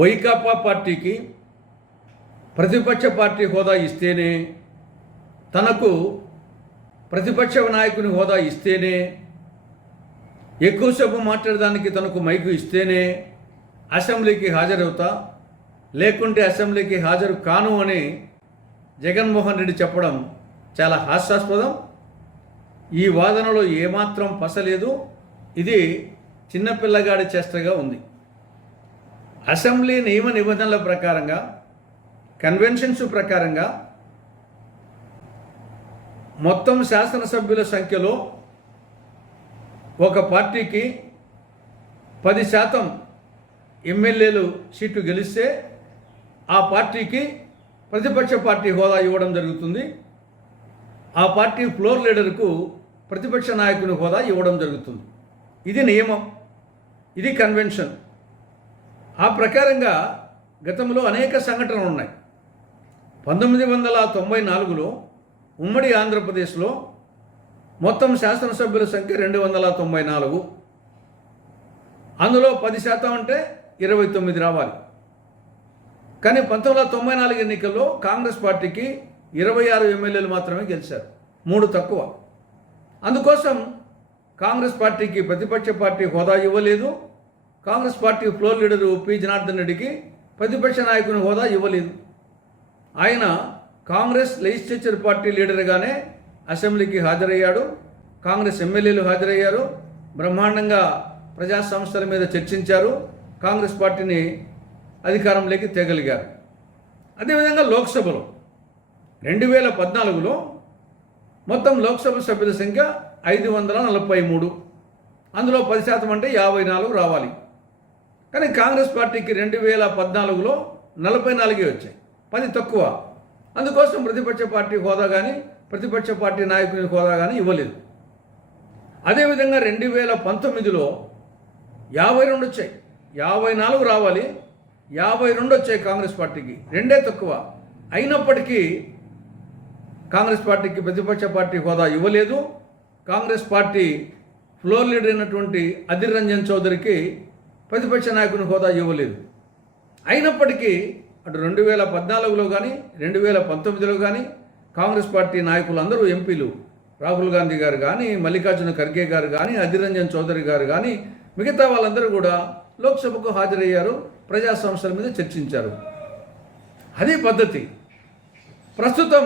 వైకాపా పార్టీకి ప్రతిపక్ష పార్టీ హోదా ఇస్తేనే, తనకు ప్రతిపక్ష నాయకుని హోదా ఇస్తేనే, ఎక్కువసేపు మాట్లాడడానికి తనకు మైకు ఇస్తేనే అసెంబ్లీకి హాజరవుతా, లేకుంటే అసెంబ్లీకి హాజరు కాను అని జగన్మోహన్ రెడ్డి చెప్పడం చాలా హాస్యాస్పదం. ఈ వాదనలో ఏమాత్రం పసలేదు. ఇది చిన్నపిల్లగాడి చేష్టగా ఉంది. అసెంబ్లీ నియమ నిబంధనల ప్రకారంగా, కన్వెన్షన్స్ ప్రకారంగా మొత్తం శాసనసభ్యుల సంఖ్యలో ఒక పార్టీకి 10% ఎమ్మెల్యేలు సీటు గెలిస్తే ఆ పార్టీకి ప్రతిపక్ష పార్టీ హోదా ఇవ్వడం జరుగుతుంది. ఆ పార్టీ ఫ్లోర్ లీడర్కు ప్రతిపక్ష నాయకుని హోదా ఇవ్వడం జరుగుతుంది. ఇది నియమం, ఇది కన్వెన్షన్. ఆ ప్రకారంగా గతంలో అనేక సంఘటనలు ఉన్నాయి. 1994లో ఉమ్మడి ఆంధ్రప్రదేశ్లో మొత్తం శాసనసభ్యుల సంఖ్య 294. అందులో 10% అంటే 29 రావాలి. కానీ 1994 ఎన్నికల్లో కాంగ్రెస్ పార్టీకి 26 ఎమ్మెల్యేలు మాత్రమే గెలిచారు, 3 తక్కువ. అందుకోసం కాంగ్రెస్ పార్టీకి ప్రతిపక్ష పార్టీ హోదా ఇవ్వలేదు. Congress party floor leader P Janardhan రెడ్డికి ప్రతిపక్ష నాయకుని హోదా ఇవ్వలేదు. ఆయన కాంగ్రెస్ లెజిస్లేచర్ పార్టీ లీడర్గానే అసెంబ్లీకి హాజరయ్యాడు. కాంగ్రెస్ ఎమ్మెల్యేలు హాజరయ్యారు. బ్రహ్మాండంగా ప్రజా సంస్థల మీద చర్చించారు. కాంగ్రెస్ పార్టీని అధికారంలోకి తేగలిగారు. అదేవిధంగా లోక్సభలో 2014లో మొత్తం లోక్సభ సభ్యుల సంఖ్య 543. అందులో 10% అంటే 54 రావాలి. కానీ కాంగ్రెస్ పార్టీకి 2014లో 44 వచ్చాయి, 10 తక్కువ. అందుకోసం ప్రతిపక్ష పార్టీ హోదా కానీ ప్రతిపక్ష పార్టీ నాయకుని హోదా కానీ ఇవ్వలేదు. అదేవిధంగా 2019లో 52 వచ్చాయి, 54 రావాలి, 52 వచ్చాయి కాంగ్రెస్ పార్టీకి, 2 తక్కువ. అయినప్పటికీ కాంగ్రెస్ పార్టీకి ప్రతిపక్ష పార్టీ హోదా ఇవ్వలేదు. కాంగ్రెస్ పార్టీ ఫ్లోర్ లీడర్ అయినటువంటి అధీర్ రంజన్ చౌదరికి ప్రతిపక్ష నాయకుని హోదా ఇవ్వలేదు. అయినప్పటికీ అటు 2014లో కానీ 2019లో కానీ కాంగ్రెస్ పార్టీ నాయకులందరూ ఎంపీలు, రాహుల్ గాంధీ గారు కానీ, మల్లికార్జున ఖర్గే గారు కానీ, అధీర్ రంజన్ చౌదరి గారు కానీ, మిగతా వాళ్ళందరూ కూడా లోక్సభకు హాజరయ్యారు, ప్రజా సమస్యల మీద చర్చించారు. అదే పద్ధతి. ప్రస్తుతం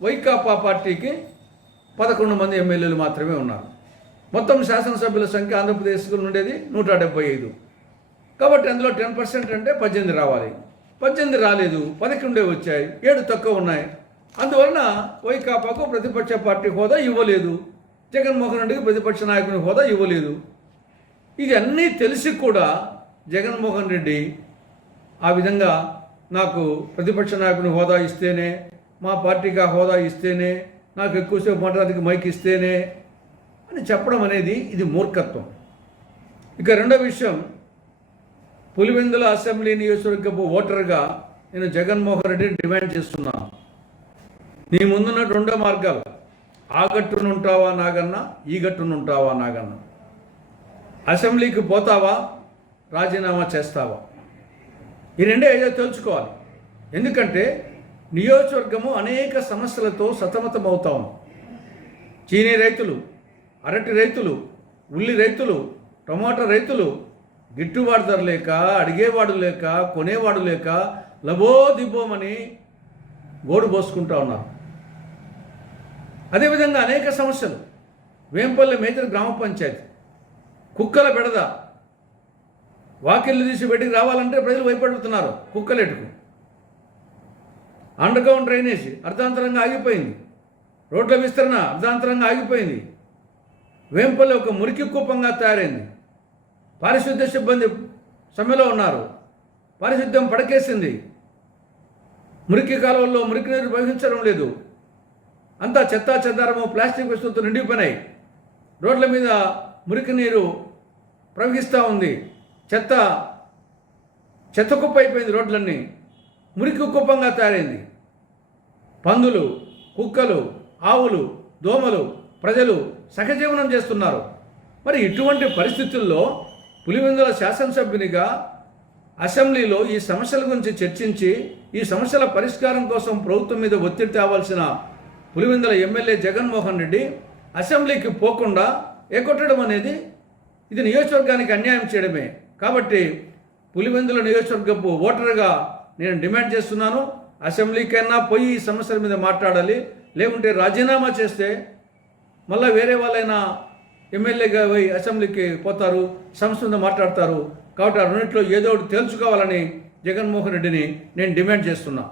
వైకాపా పార్టీకి 11 మంది ఎమ్మెల్యేలు మాత్రమే ఉన్నారు. మొత్తం శాసనసభ్యుల సంఖ్య ఆంధ్రప్రదేశ్లో ఉండేది 175. కాబట్టి అందులో 10% అంటే 18 రావాలి. 18 రాలేదు, 11 వచ్చాయి, 7 తక్కువ ఉన్నాయి. అందువలన వైకాపాకు ప్రతిపక్ష పార్టీ హోదా ఇవ్వలేదు. జగన్మోహన్ రెడ్డికి ప్రతిపక్ష నాయకుని హోదా ఇవ్వలేదు. ఇది అన్నీ తెలిసి కూడా జగన్మోహన్ రెడ్డి ఆ విధంగా నాకు ప్రతిపక్ష నాయకుని హోదా ఇస్తేనే, మా పార్టీకి ఆ హోదా ఇస్తేనే, నాకు ఎక్కువసేపు మాట్లాడడానికి మైక్ ఇస్తేనే అని చెప్పడం అనేది ఇది మూర్ఖత్వం. ఇక రెండో విషయం, పులివెందుల అసెంబ్లీ నియోజకవర్గపు ఓటర్గా నేను జగన్మోహన్ రెడ్డిని డిమాండ్ చేస్తున్నాను. నీ ముందున్న 2 మార్గాలు, ఆ గట్టునుంటావా నాగన్న, ఈ గట్టునుంటావా నాగన్న. అసెంబ్లీకి పోతావా, రాజీనామా చేస్తావా? ఈ రెండే ఏదో తెలుసుకోవాలి. ఎందుకంటే నియోజకవర్గము అనేక సమస్యలతో సతమతమవుతాం. చీనీ రైతులు, అరటి రైతులు, ఉల్లి రైతులు, టమాటా రైతులు గిట్టుబాటు ధర లేక, అడిగేవాడు లేక, కొనేవాడు లేక లబోదిబ్బోమని గోడు పోసుకుంటూ ఉన్నారు. అదేవిధంగా అనేక సమస్యలు. వేంపల్లి మేజర్ గ్రామ పంచాయతీ కుక్కల బెడద. వాకిళ్ళు తీసి బయటికి రావాలంటే ప్రజలు భయపడుతున్నారు కుక్కలెటుకు. అండర్గ్రౌండ్ డ్రైనేజీ అర్ధాంతరంగా ఆగిపోయింది. రోడ్ల విస్తరణ అర్ధాంతరంగా ఆగిపోయింది. వేంపల్లి ఒక మురికి కూపంగా తయారైంది. పారిశుద్ధ్య సిబ్బంది సమ్మెలో ఉన్నారు. పారిశుద్ధ్యం పడకేసింది. మురికి కాలువల్లో మురికి నీరు ప్రవహించడం లేదు. అంతా చెత్తా చెదారము, ప్లాస్టిక్ వస్తువులతో నిండిపోయినాయి. రోడ్ల మీద మురికి నీరు ప్రవహిస్తూ ఉంది. చెత్త కుప్ప అయిపోయింది. రోడ్లన్నీ మురికి కుప్పంగా తయారైంది. పందులు, కుక్కలు, ఆవులు, దోమలు, ప్రజలు సహజీవనం చేస్తున్నారు. మరి ఇటువంటి పరిస్థితుల్లో పులివెందుల శాసనసభ్యునిగా అసెంబ్లీలో ఈ సమస్యల గురించి చర్చించి ఈ సమస్యల పరిష్కారం కోసం ప్రభుత్వం మీద ఒత్తిడి తేవాల్సిన పులివెందుల ఎమ్మెల్యే జగన్మోహన్ రెడ్డి అసెంబ్లీకి పోకుండా ఎగొట్టడం అనేది ఇది నియోజకవర్గానికి అన్యాయం చేయడమే. కాబట్టి పులివెందుల నియోజకవర్గపు ఓటర్గా నేను డిమాండ్ చేస్తున్నాను, అసెంబ్లీకైనా పోయి ఈ సమస్యల మీద మాట్లాడాలి. లేకుంటే రాజీనామా చేస్తే మళ్ళీ వేరే వాళ్ళైనా ఎమ్మెల్యేగా పోయి అసెంబ్లీకి పోతారు, సమస్య మీద మాట్లాడతారు. కాబట్టి ఆ రెండింటిలో ఏదో ఒకటి తేల్చుకోవాలని జగన్మోహన్ రెడ్డిని నేను డిమాండ్ చేస్తున్నా.